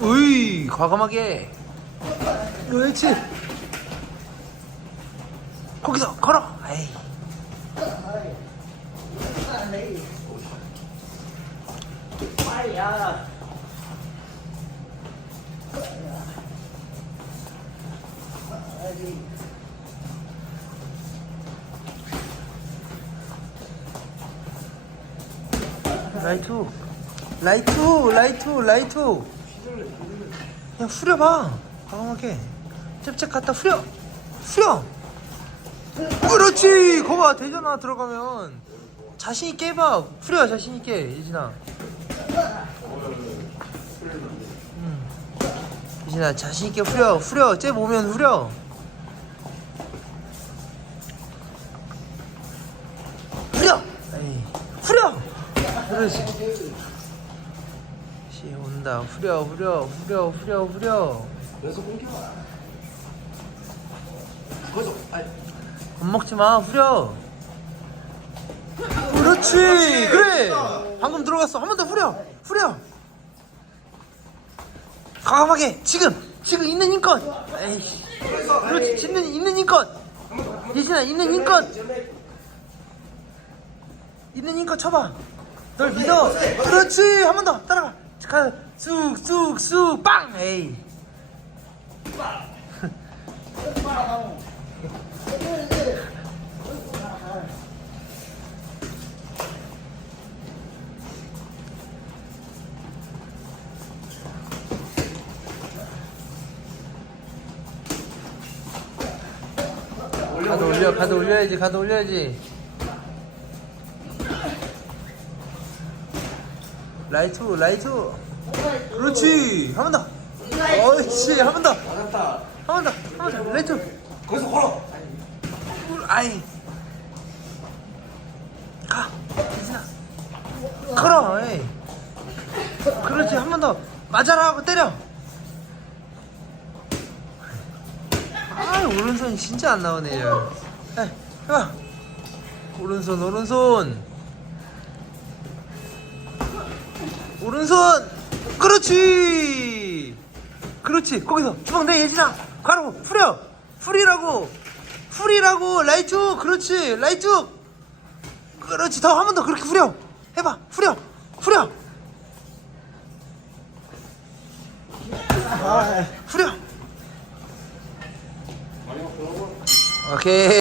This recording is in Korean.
그렇지 과감하게. 그렇지. 거기서 걸어. 에이. 빨리야. 라이트 라이트 라이트 라이트 그냥 후려봐. 과감하게. 잽잽 갖다 후려. 후려. 그렇지! 거봐 되잖아 들어가면. 자신있게 해봐. 후려 자신있게 예진아. 음. 예진아 자신있게 후려. 후려. 잽 오면 후려. 후려! 에이 후려! 그렇지 씨 온다. 후려 후려 후려 후려 후려. 여기서 공격. 거기서. 아니. 겁먹지 마 후려. 그렇지 그래. 방금 들어갔어. 한 번 더 후려 후려. 과감하게 지금 지금 있는 힘껏 에이씨. 그렇지 있는 있는 힘껏 예진아 있는 힘껏 있는 힘껏 쳐봐. 널 믿어. 그렇지 한 번 더 따라가 가쑥쑥쑥 빵! 에이. 가드 올려 가드 올려야지 가드 올려야지 라이트 라이트. 그렇지. 한 번더. 옳지 한 번 더. 맞았다. 한 번 더. 한 번 더. 라이트. 거기서 걸어. 울, 아이. 가. 이진아. 걸어 에이. 그렇지 한 번 더. 맞아라 하고 때려. 아 오른손 진짜 안 나오네 얘. 에이, 해봐. 오른손 오른손 오른손! 그렇지! 그렇지. 거기서 주먹 내 예진아! 가라고 후려! 후리라고! 후리라고! 라이트 그렇지! 라이트 그렇지. 더 한 번 더 그렇게 후려! 해봐. 후려! 후려! 후려! 오케이